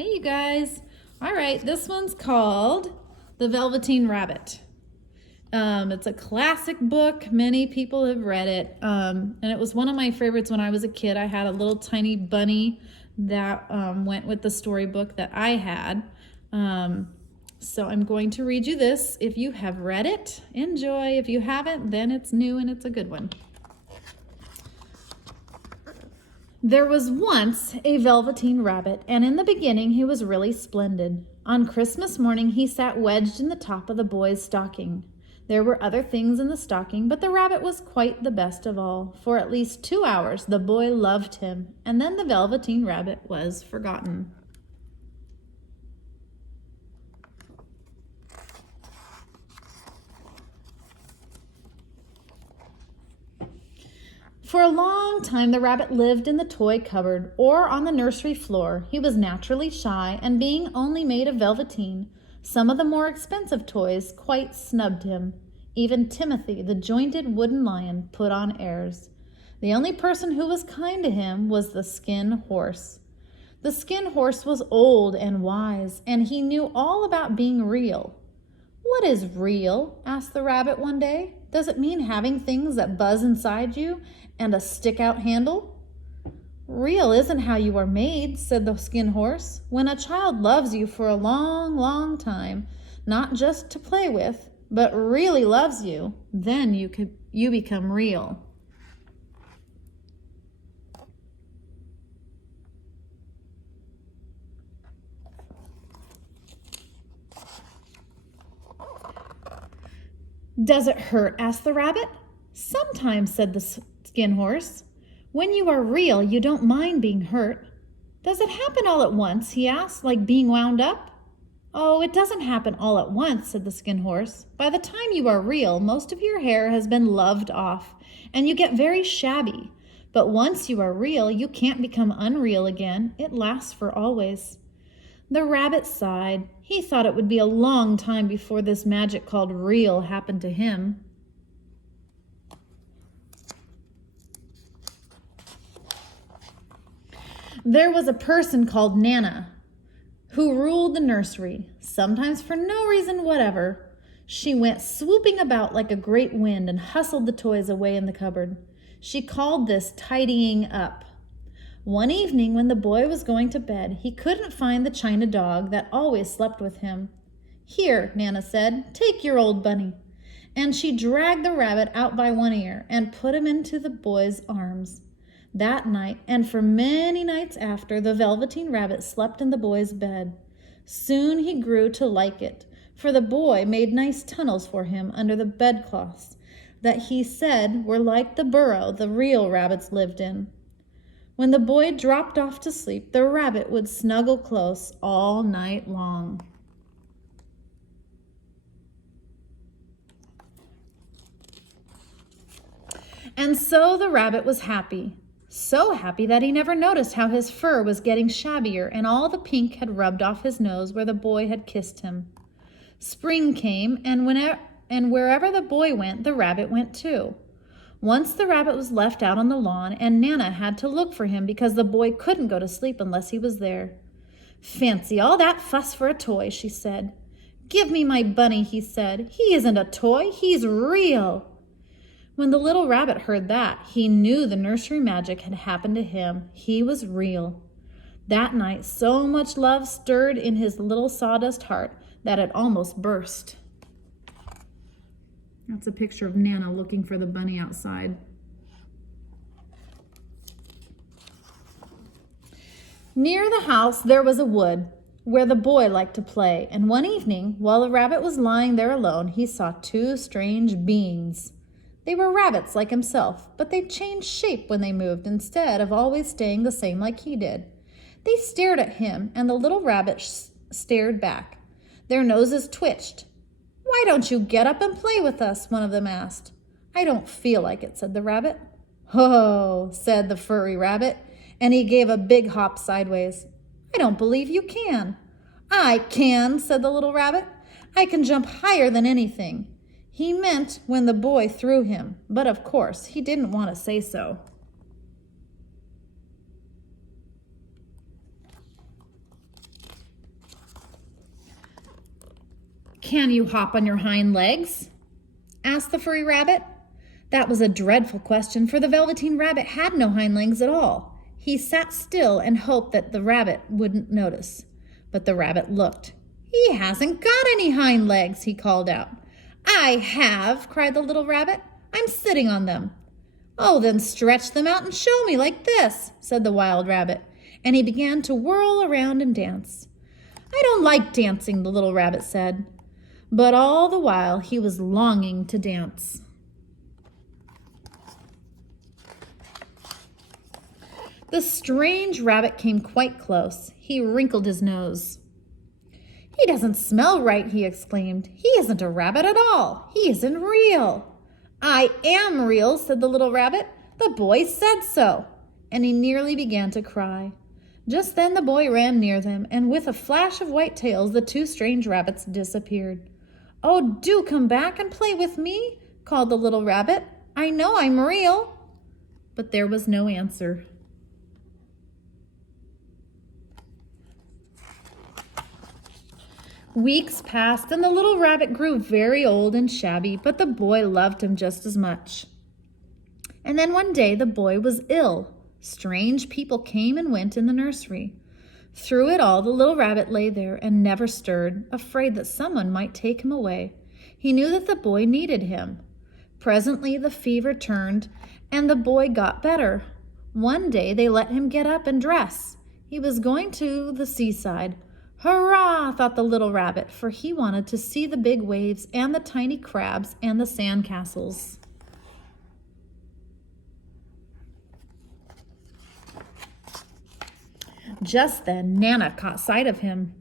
Hey, you guys. All right, this one's called The Velveteen Rabbit. It's a classic book. Many people have read it. And it was one of my favorites when I was a kid. I had a little tiny bunny that went with the storybook that I had. So I'm going to read you this. If you have read it, enjoy. If you haven't, then it's new and it's a good one. There was once a Velveteen Rabbit, and in the beginning he was really splendid. On Christmas morning he sat wedged in the top of the boy's stocking. There were other things in the stocking, but the rabbit was quite the best of all. For at least 2 hours the boy loved him, and then the Velveteen Rabbit was forgotten. For a long time, the rabbit lived in the toy cupboard or on the nursery floor. He was naturally shy, and being only made of velveteen, some of the more expensive toys quite snubbed him. Even Timothy, the jointed wooden lion, put on airs. The only person who was kind to him was the skin horse. The skin horse was old and wise, and he knew all about being real. "What is real?" asked the rabbit one day. "Does it mean having things that buzz inside you and a stick-out handle?" "Real isn't how you are made," said the skin horse. "When a child loves you for a long, long time, not just to play with, but really loves you, then you become real." "Does it hurt?" asked the rabbit. "Sometimes," said the skin horse. "When you are real, you don't mind being hurt." "Does it happen all at once?" he asked, "like being wound up?" "Oh, it doesn't happen all at once," said the skin horse. "By the time you are real, most of your hair has been loved off, and you get very shabby. But once you are real, you can't become unreal again. It lasts for always." The rabbit sighed. He thought it would be a long time before this magic called real happened to him. There was a person called Nana who ruled the nursery. Sometimes for no reason whatever, she went swooping about like a great wind and hustled the toys away in the cupboard. She called this tidying up. One evening when the boy was going to bed, he couldn't find the china dog that always slept with him. "Here," Nana said, "take your old bunny." And she dragged the rabbit out by one ear and put him into the boy's arms. That night, and for many nights after, the Velveteen Rabbit slept in the boy's bed. Soon he grew to like it, for the boy made nice tunnels for him under the bedclothes that he said were like the burrow the real rabbits lived in. When the boy dropped off to sleep, the rabbit would snuggle close all night long. And so the rabbit was happy. So happy that he never noticed how his fur was getting shabbier and all the pink had rubbed off his nose where the boy had kissed him. Spring came, and wherever the boy went, the rabbit went too. Once the rabbit was left out on the lawn, and Nana had to look for him because the boy couldn't go to sleep unless he was there. "Fancy all that fuss for a toy," she said. "Give me my bunny," he said. "He isn't a toy, he's real." When the little rabbit heard that, he knew the nursery magic had happened to him. He was real. That night, so much love stirred in his little sawdust heart that it almost burst. That's a picture of Nana looking for the bunny outside. Near the house, there was a wood where the boy liked to play, and one evening, while the rabbit was lying there alone, he saw two strange beings. They were rabbits like himself, but they changed shape when they moved instead of always staying the same like he did. They stared at him, and the little rabbit stared back. Their noses twitched. "Why don't you get up and play with us?" one of them asked. "I don't feel like it," said the rabbit. "Ho!" said the furry rabbit, and he gave a big hop sideways. "I don't believe you can." "I can," said the little rabbit. "I can jump higher than anything." He meant when the boy threw him, but of course he didn't want to say so. Can you hop on your hind legs?" asked the furry rabbit. That was a dreadful question, for the Velveteen Rabbit had no hind legs at all. He sat still and hoped that the rabbit wouldn't notice. But the rabbit looked. "He hasn't got any hind legs," he called out. "I have," cried the little rabbit. "I'm sitting on them." "Oh, then stretch them out and show me like this," said the wild rabbit, and he began to whirl around and dance. "I don't like dancing," the little rabbit said, but all the while he was longing to dance. The strange rabbit came quite close. He wrinkled his nose. "He doesn't smell right," he exclaimed. "He isn't a rabbit at all. He isn't real." "I am real," said the little rabbit. "The boy said so." And he nearly began to cry. Just then the boy ran near them, and with a flash of white tails, the two strange rabbits disappeared. "Oh, do come back and play with me," called the little rabbit. "I know I'm real." But there was no answer. Weeks passed, and the little rabbit grew very old and shabby, but the boy loved him just as much. And then one day the boy was ill. Strange people came and went in the nursery. Through it all, the little rabbit lay there and never stirred, afraid that someone might take him away. He knew that the boy needed him. Presently the fever turned, and the boy got better. One day they let him get up and dress. He was going to the seaside. "Hurrah!" thought the little rabbit, for he wanted to see the big waves and the tiny crabs and the sand castles. Just then, Nana caught sight of him.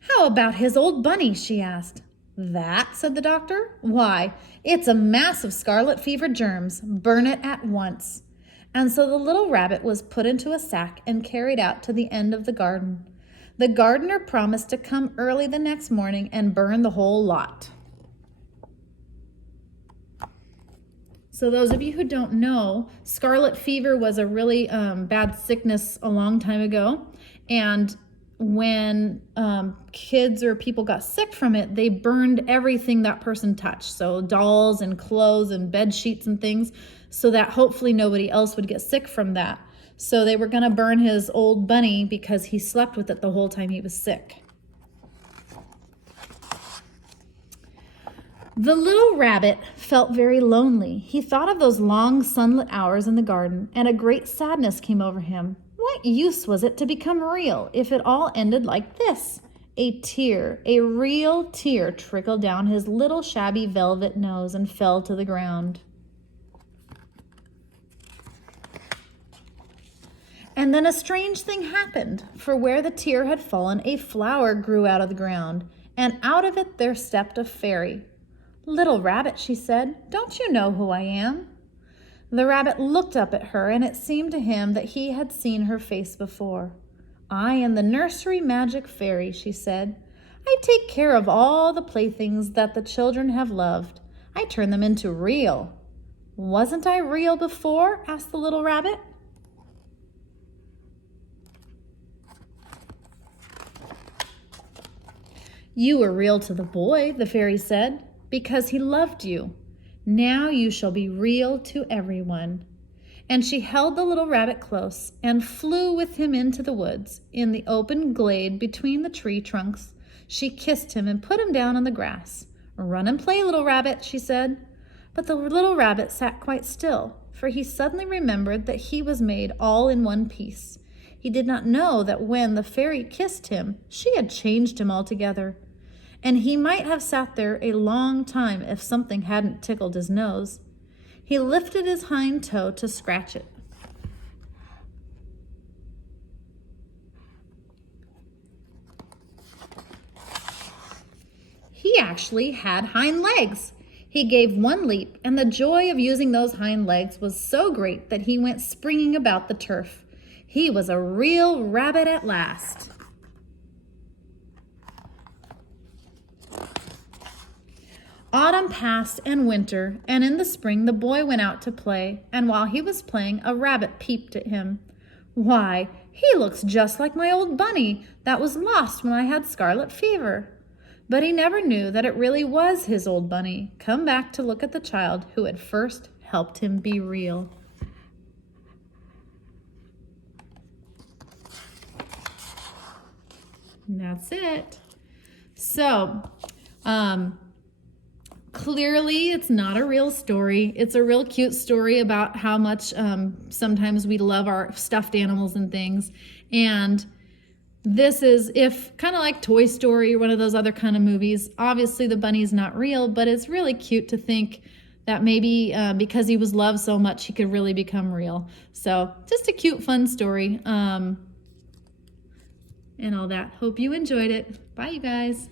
"How about his old bunny?" she asked. "That?" said the doctor. "Why, it's a mass of scarlet fever germs. Burn it at once." And so the little rabbit was put into a sack and carried out to the end of the garden. The gardener promised to come early the next morning and burn the whole lot. So those of you who don't know, scarlet fever was a really bad sickness a long time ago. And when kids or people got sick from it, they burned everything that person touched. So dolls and clothes and bed sheets and things, so that hopefully nobody else would get sick from that. So they were going to burn his old bunny because he slept with it the whole time he was sick. The little rabbit felt very lonely. He thought of those long sunlit hours in the garden, and a great sadness came over him. What use was it to become real if it all ended like this? A tear, a real tear, trickled down his little shabby velvet nose and fell to the ground. And then a strange thing happened, for where the tear had fallen, a flower grew out of the ground, and out of it there stepped a fairy. "Little rabbit," she said, "don't you know who I am?" The rabbit looked up at her, and it seemed to him that he had seen her face before. "I am the nursery magic fairy," she said. "I take care of all the playthings that the children have loved. I turn them into real." "Wasn't I real before?" asked the little rabbit. "You were real to the boy," the fairy said, "because he loved you. Now you shall be real to everyone." And she held the little rabbit close and flew with him into the woods. In the open glade between the tree trunks, she kissed him and put him down on the grass. "Run and play, little rabbit," she said. But the little rabbit sat quite still, for he suddenly remembered that he was made all in one piece. He did not know that when the fairy kissed him, she had changed him altogether. And he might have sat there a long time if something hadn't tickled his nose. He lifted his hind toe to scratch it. He actually had hind legs. He gave one leap, and the joy of using those hind legs was so great that he went springing about the turf. He was a real rabbit at last. Autumn passed and winter, and in the spring the boy went out to play, and while he was playing, a rabbit peeped at him. "Why, he looks just like my old bunny that was lost when I had scarlet fever." But he never knew that it really was his old bunny, come back to look at the child who had first helped him be real. And that's it. So, clearly it's not a real story. It's a real cute story about how much sometimes we love our stuffed animals and things. And this is, if kind of like Toy Story or one of those other kind of movies, obviously the bunny's not real, but it's really cute to think that maybe because he was loved so much, he could really become real. So just a cute, fun story and all that. Hope you enjoyed it. Bye, you guys.